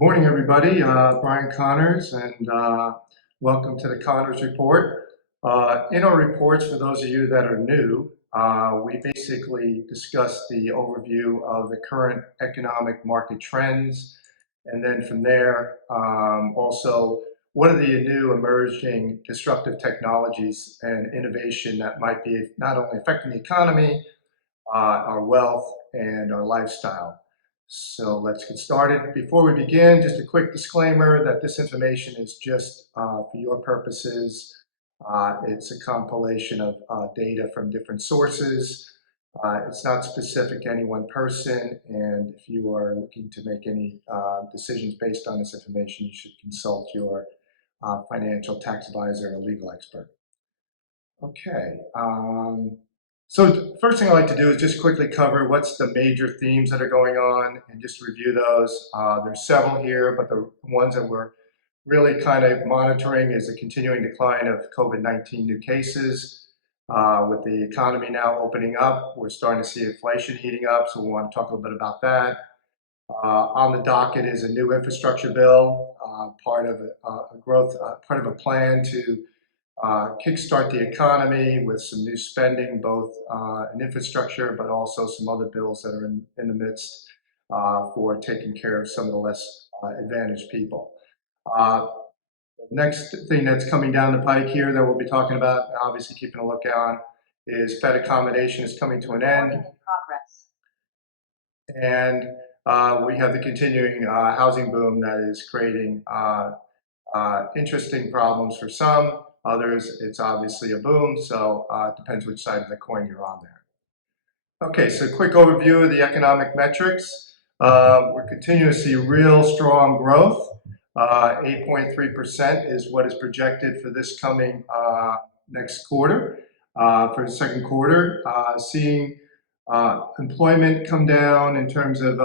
Good morning, everybody. Brian Connors, and welcome to the Connors Report. In our reports, for those of you that are new, we basically discuss the overview of the current economic market trends, and then from there, also, what are the new emerging disruptive technologies and innovation that might be not only affecting the economy, our wealth, and our lifestyle. So let's get started. Before we begin, just a quick disclaimer that this information is just for your purposes. It's a compilation of data from different sources. It's not specific to any one person, and if you are looking to make any decisions based on this information, you should consult your financial tax advisor or legal expert. Okay. So the first thing I like to do is just quickly cover what's the major themes that are going on and just review those. There's several here, but the ones that we're really kind of monitoring is the continuing decline of COVID-19 new cases. With the economy now opening up, we're starting to see inflation heating up, so we want to talk a little bit about that. On the docket is a new infrastructure bill, part of a plan to kickstart the economy with some new spending, both in infrastructure, but also some other bills that are in the midst for taking care of some of the less advantaged people. Next thing that's coming down the pike here that we'll be talking about, obviously keeping a lookout, is Fed accommodation is coming to an end. And we have the continuing housing boom that is creating interesting problems for some. Others, it's obviously a boom, so it depends which side of the coin you're on there. Okay, so quick overview of the economic metrics. We're continuing to see real strong growth. 8.3% is what is projected for this coming next quarter. For the second quarter, seeing employment come down in terms of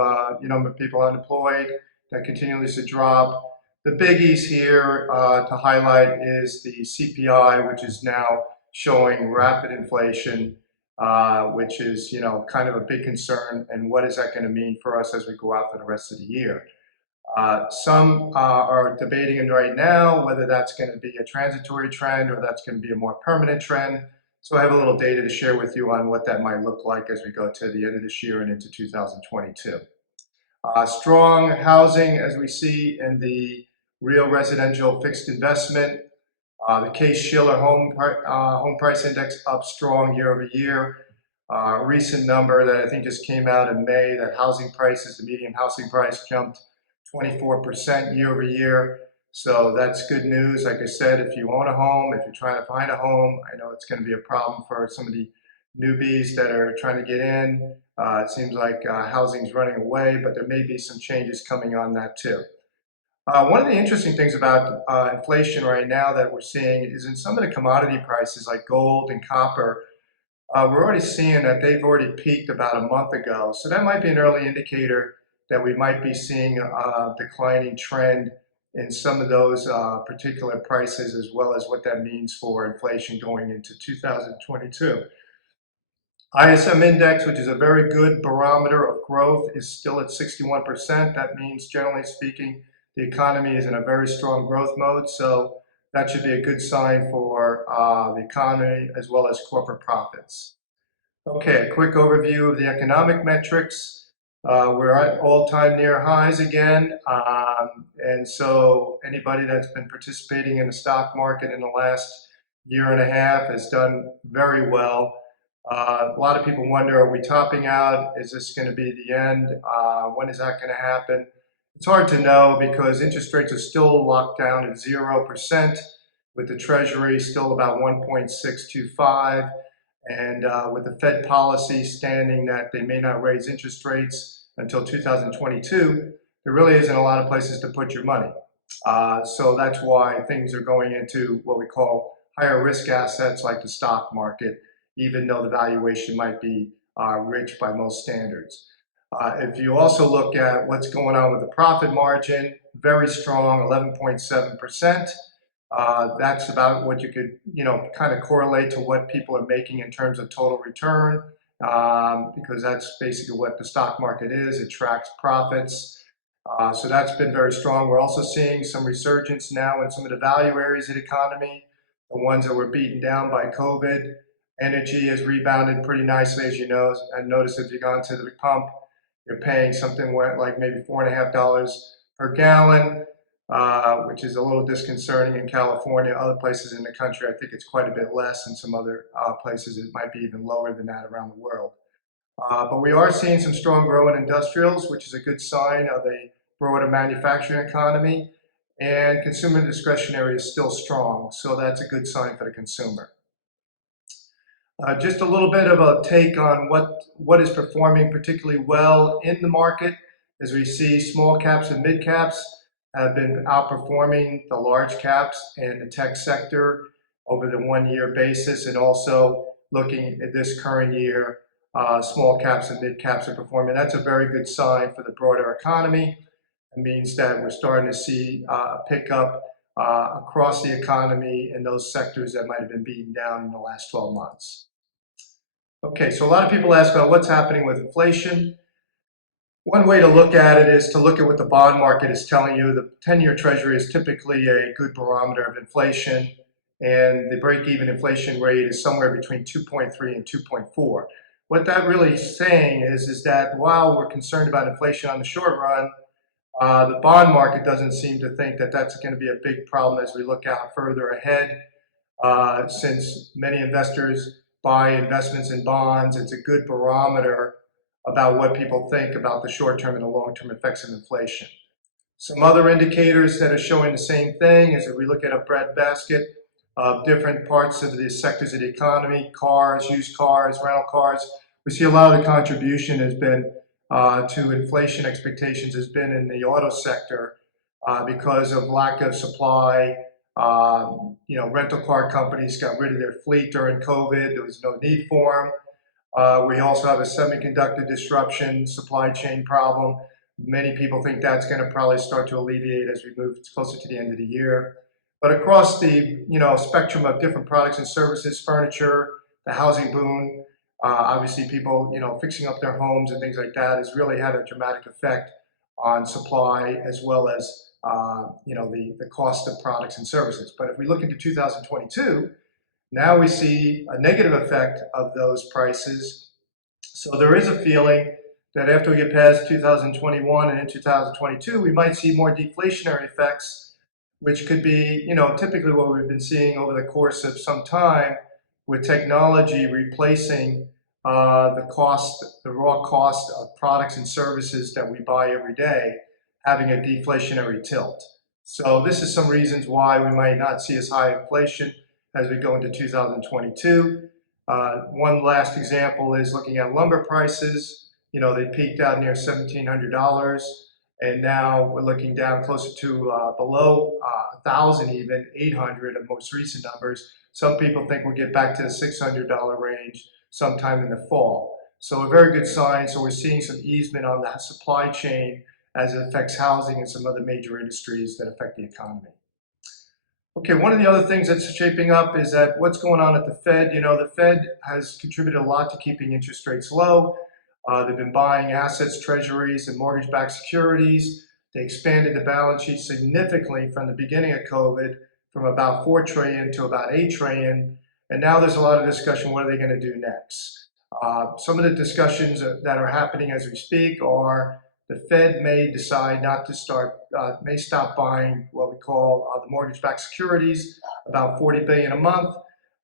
people unemployed, that continues to drop. The biggies here to highlight is the CPI, which is now showing rapid inflation, which is kind of a big concern. And what is that going to mean for us as we go out for the rest of the year? Some are debating right now whether that's going to be a transitory trend or that's going to be a more permanent trend. So I have a little data to share with you on what that might look like as we go to the end of this year and into 2022. Strong housing, as we see in the real residential fixed investment. The Case-Shiller home price index up strong year over year. Recent number that I think just came out in May, that housing prices, the median housing price jumped 24% year over year. So that's good news. Like I said, if you own a home, if you're trying to find a home, I know it's going to be a problem for some of the newbies that are trying to get in. It seems like housing's running away, but there may be some changes coming on that too. One of the interesting things about inflation right now that we're seeing is in some of the commodity prices like gold and copper, we're already seeing that they've already peaked about a month ago. So that might be an early indicator that we might be seeing a declining trend in some of those particular prices, as well as what that means for inflation going into 2022. ISM index, which is a very good barometer of growth, is still at 61%. That means, generally speaking, the economy is in a very strong growth mode. So that should be a good sign for the economy as well as corporate profits. Okay, a quick overview of the economic metrics. We're at all-time near highs again. And so anybody that's been participating in the stock market in the last year and a half has done very well. A lot of people wonder, are we topping out? Is this going to be the end? When is that going to happen? It's hard to know because interest rates are still locked down at 0%, with the Treasury still about 1.625, and with the Fed policy standing that they may not raise interest rates until 2022, there really isn't a lot of places to put your money. So that's why things are going into what we call higher risk assets like the stock market, even though the valuation might be rich by most standards. If you also look at what's going on with the profit margin, very strong, 11.7%. That's about what you could, kind of correlate to what people are making in terms of total return, because that's basically what the stock market is. It tracks profits. So that's been very strong. We're also seeing some resurgence now in some of the value areas of the economy, the ones that were beaten down by COVID. Energy has rebounded pretty nicely, as you know. And notice if you've gone to the pump, you're paying something like maybe $4.50 per gallon, which is a little disconcerting in California. Other places in the country, I think it's quite a bit less. In some other places, it might be even lower than that around the world. But we are seeing some strong growth in industrials, which is a good sign of a broader manufacturing economy. And consumer discretionary is still strong, so that's a good sign for the consumer. Just a little bit of a take on what is performing particularly well in the market, as we see small caps and mid caps have been outperforming the large caps and the tech sector over the 1 year basis, and also looking at this current year, small caps and mid caps are performing. That's a very good sign for the broader economy. It means that we're starting to see a pickup across the economy in those sectors that might have been beaten down in the last 12 months. Okay, so a lot of people ask about what's happening with inflation. One way to look at it is to look at what the bond market is telling you. The 10-year Treasury is typically a good barometer of inflation, and the break-even inflation rate is somewhere between 2.3 and 2.4. What that really is saying is that while we're concerned about inflation on the short run, the bond market doesn't seem to think that that's going to be a big problem as we look out further ahead. Since many investors buy investments in bonds, it's a good barometer about what people think about the short-term and the long-term effects of inflation. Some other indicators that are showing the same thing is that we look at a breadbasket of different parts of the sectors of the economy, cars, used cars, rental cars. We see a lot of the contribution has been to inflation expectations has been in the auto sector because of lack of supply. Rental car companies got rid of their fleet during COVID. There was no need for them. We also have a semiconductor disruption, supply chain problem. Many people think that's going to probably start to alleviate as we move closer to the end of the year. But across the spectrum of different products and services, furniture, the housing boom, obviously people fixing up their homes and things like that has really had a dramatic effect on supply as well as the cost of products and services. But if we look into 2022, now we see a negative effect of those prices. So there is a feeling that after we get past 2021 and in 2022, we might see more deflationary effects, which could be, typically what we've been seeing over the course of some time with technology replacing the raw cost of products and services that we buy every day, having a deflationary tilt. So this is some reasons why we might not see as high inflation as we go into 2022. One last example is looking at lumber prices. They peaked out near $1,700, and now we're looking down closer to below 1,000, even 800 of most recent numbers. Some people think we'll get back to the $600 range sometime in the fall. So a very good sign. So we're seeing some easement on the supply chain as it affects housing and some other major industries that affect the economy. Okay, one of the other things that's shaping up is that what's going on at the Fed. The Fed has contributed a lot to keeping interest rates low. They've been buying assets, treasuries, and mortgage-backed securities. They expanded the balance sheet significantly from the beginning of COVID, from about $4 trillion to about $8 trillion. And now there's a lot of discussion, what are they going to do next? Some of the discussions that are happening as we speak are the Fed may decide not to may stop buying what we call the mortgage-backed securities, about $40 billion a month.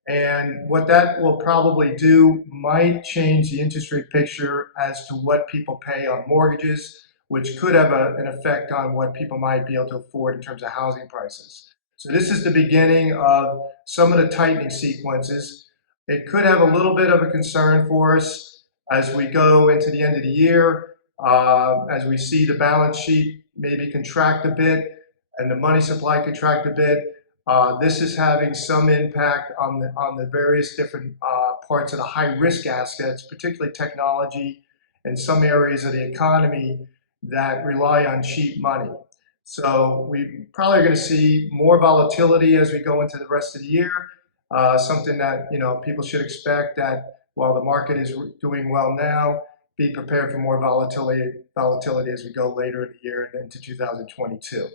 And what that will probably do might change the interest rate picture as to what people pay on mortgages, which could have an effect on what people might be able to afford in terms of housing prices. So this is the beginning of some of the tightening sequences. It could have a little bit of a concern for us as we go into the end of the year. As we see the balance sheet maybe contract a bit and the money supply contract a bit, this is having some impact on the various different parts of the high-risk assets, particularly technology and some areas of the economy that rely on cheap money. So we probably are going to see more volatility as we go into the rest of the year, something that people should expect, that while the market is doing well now, be prepared for more volatility as we go later in the year and into 2022.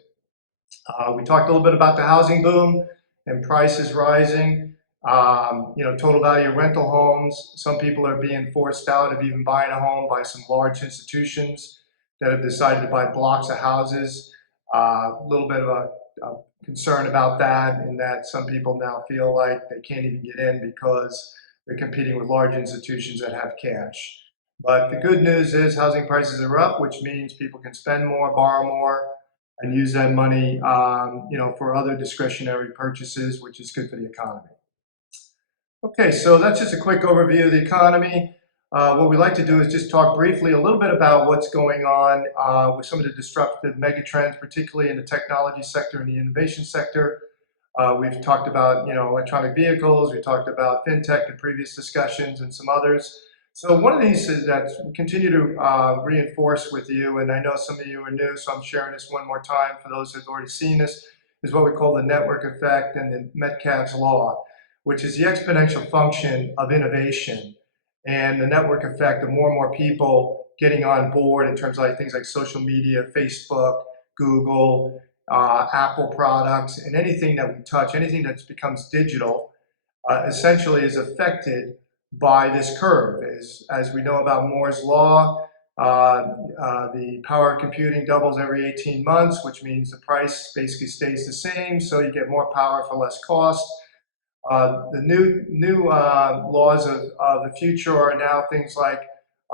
We talked a little bit about the housing boom and prices rising. Total value of rental homes. Some people are being forced out of even buying a home by some large institutions that have decided to buy blocks of houses. A little bit of a concern about that, in that some people now feel like they can't even get in because they're competing with large institutions that have cash. But the good news is housing prices are up, which means people can spend more, borrow more, and use that money, for other discretionary purchases, which is good for the economy. Okay, so that's just a quick overview of the economy. What we like to do is just talk briefly a little bit about what's going on with some of the disruptive megatrends, particularly in the technology sector and the innovation sector. We've talked about, electronic vehicles. We talked about fintech in previous discussions and some others. So one of these is that we continue to reinforce with you, and I know some of you are new, so I'm sharing this one more time for those who've already seen this, is what we call the network effect and the Metcalfe's law, which is the exponential function of innovation and the network effect of more and more people getting on board in terms of things like social media, Facebook, Google, Apple products, and anything that we touch, anything that becomes digital, essentially is affected by this curve. As we know about Moore's law, the power of computing doubles every 18 months, which means the price basically stays the same, so you get more power for less cost. The new laws of the future are now things like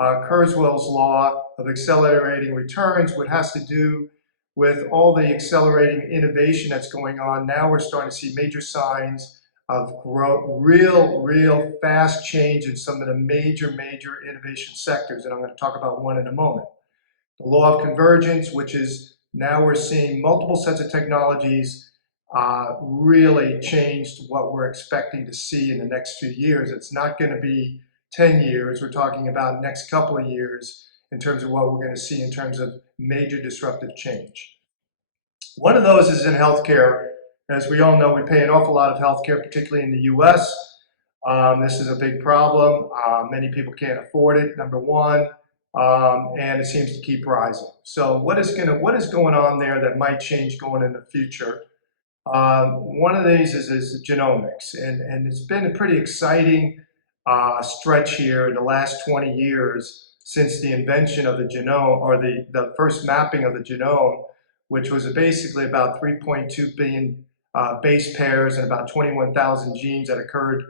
Kurzweil's law of accelerating returns, what has to do with all the accelerating innovation that's going on. Now we're starting to see major signs of growth, real fast change in some of the major innovation sectors, and I'm going to talk about one in a moment. The law of convergence, which is now we're seeing multiple sets of technologies really changed what we're expecting to see in the next few years. It's not going to be 10 years. We're talking about next couple of years in terms of what we're going to see in terms of major disruptive change. One of those is in healthcare. As we all know, we pay an awful lot of healthcare, particularly in the US. This is a big problem. Many people can't afford it, number one, and it seems to keep rising. So what is going on there that might change going in the future? One of these is genomics, and it's been a pretty exciting stretch here in the last 20 years since the invention of the genome, or the first mapping of the genome, which was basically about 3.2 billion base pairs and about 21,000 genes that occurred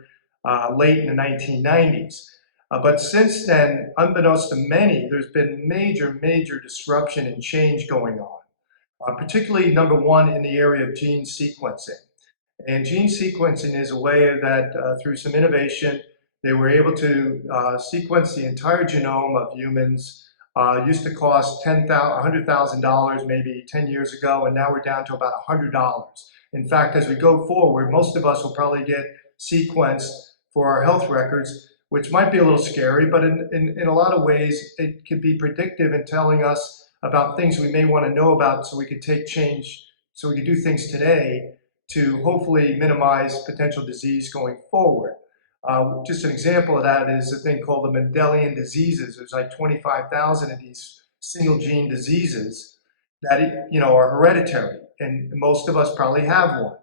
late in the 1990s. But since then, unbeknownst to many, there's been major disruption and change going on. Particularly, number one, in the area of gene sequencing. And gene sequencing is a way that through some innovation, they were able to sequence the entire genome of humans. Used to cost $100,000 maybe 10 years ago, and now we're down to about $100. In fact, as we go forward, most of us will probably get sequenced for our health records, which might be a little scary, but in a lot of ways, it could be predictive in telling us about things we may want to know about, so we could take change, so we could do things today to hopefully minimize potential disease going forward. Just an example of that is a thing called the Mendelian diseases. There's like 25,000 of these single gene diseases that are hereditary, and most of us probably have one.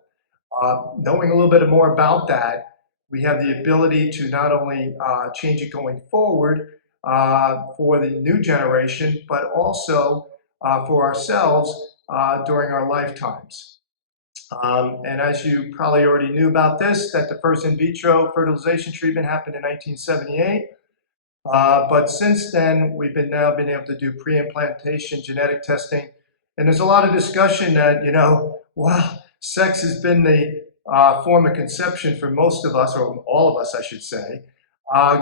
Knowing a little bit more about that, we have the ability to not only change it going forward, for the new generation, but also for ourselves during our lifetimes. And as you probably already knew about this, that the first in vitro fertilization treatment happened in 1978. But since then, we've now been able to do pre-implantation genetic testing. And there's a lot of discussion that, well, sex has been the form of conception for most of us, or all of us, I should say.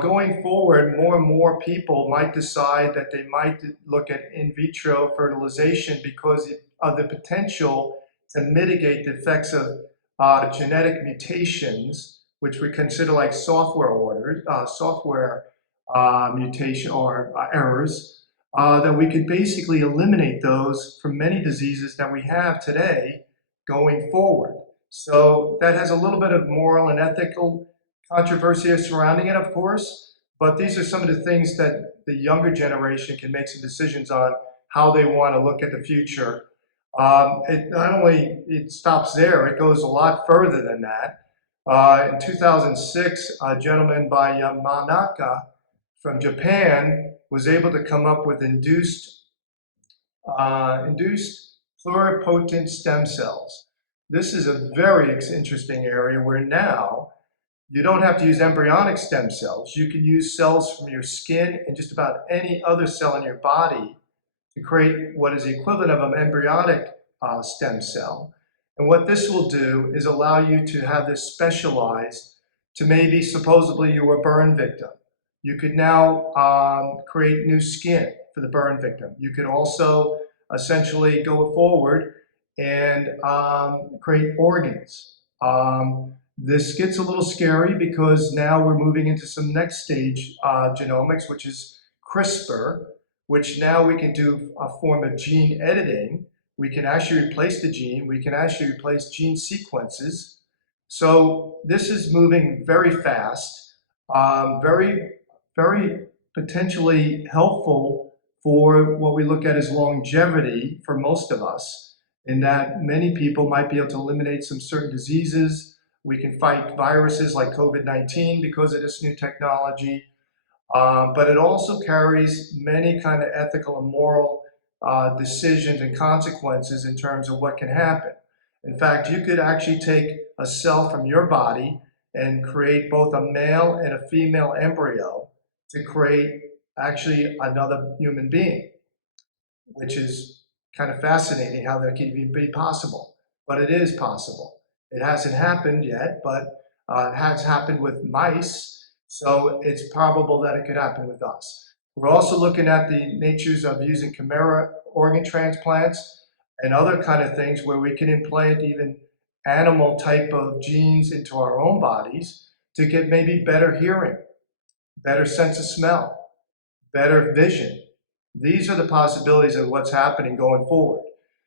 Going forward, more and more people might decide that they might look at in vitro fertilization because of the potential to mitigate the effects of genetic mutations, which we consider like software mutation or errors, that we could basically eliminate those from many diseases that we have today going forward. So that has a little bit of moral and ethical controversy surrounding it, of course, But these are some of the things that the younger generation can make some decisions on how they want to look at the future. It not only it stops there, it goes a lot further than that. In 2006, a gentleman by Yamanaka from Japan was able to come up with induced pluripotent stem cells. This is a very interesting area where now you don't have to use embryonic stem cells. You can use cells from your skin and just about any other cell in your body to create what is the equivalent of an embryonic stem cell. And what this will do is allow you to have this specialized to maybe supposedly you were a burn victim. You could now create new skin for the burn victim. You could also essentially go forward and create organs. This gets a little scary because now we're moving into some next stage genomics, which is CRISPR, which now we can do a form of gene editing. We can actually replace the gene. We can actually replace gene sequences. So this is moving very fast, very, very potentially helpful for what we look at as longevity for most of us, in that many people might be able to eliminate some certain diseases. We can fight viruses like COVID-19 because of this new technology. But it also carries many kind of ethical and moral decisions and consequences in terms of what can happen. In fact, you could actually take a cell from your body and create both a male and a female embryo to create actually another human being, which is kind of fascinating how that can even be possible. But it is possible. It hasn't happened yet, but it has happened with mice. So it's probable that it could happen with us. We're also looking at the natures of using chimera organ transplants and other kind of things where we can implant even animal type of genes into our own bodies to get maybe better hearing, better sense of smell, better vision. These are the possibilities of what's happening going forward.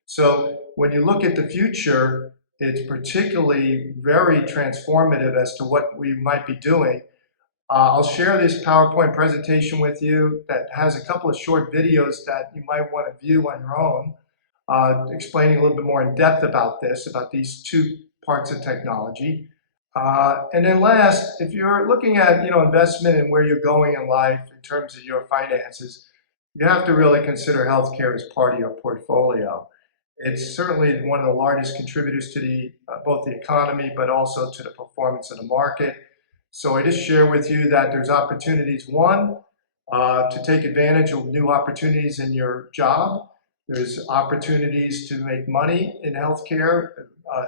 So when you look at the future, it's particularly very transformative as to what we might be doing. I'll share this PowerPoint presentation with you that has a couple of short videos that you might want to view on your own, explaining a little bit more in depth about this, about these two parts of technology. And then last, if you're looking at investment and where you're going in life in terms of your finances, you have to really consider healthcare as part of your portfolio. It's certainly one of the largest contributors to the both the economy, but also to the performance of the market. So I just share with you that there's opportunities, one, to take advantage of new opportunities in your job. There's opportunities to make money in healthcare.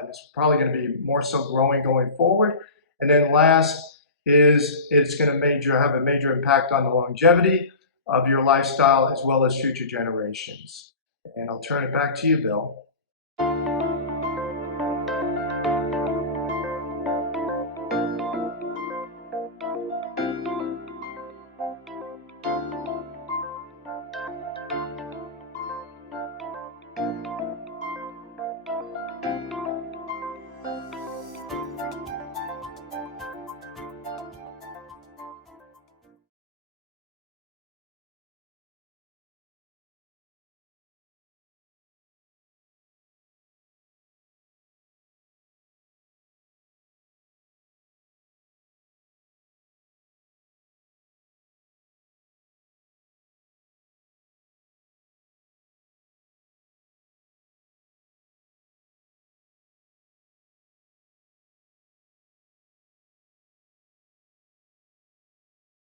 It's probably going to be more so growing going forward. And then last is it's going to have a major impact on the longevity of your lifestyle as well as future generations. And I'll turn it back to you, Bill.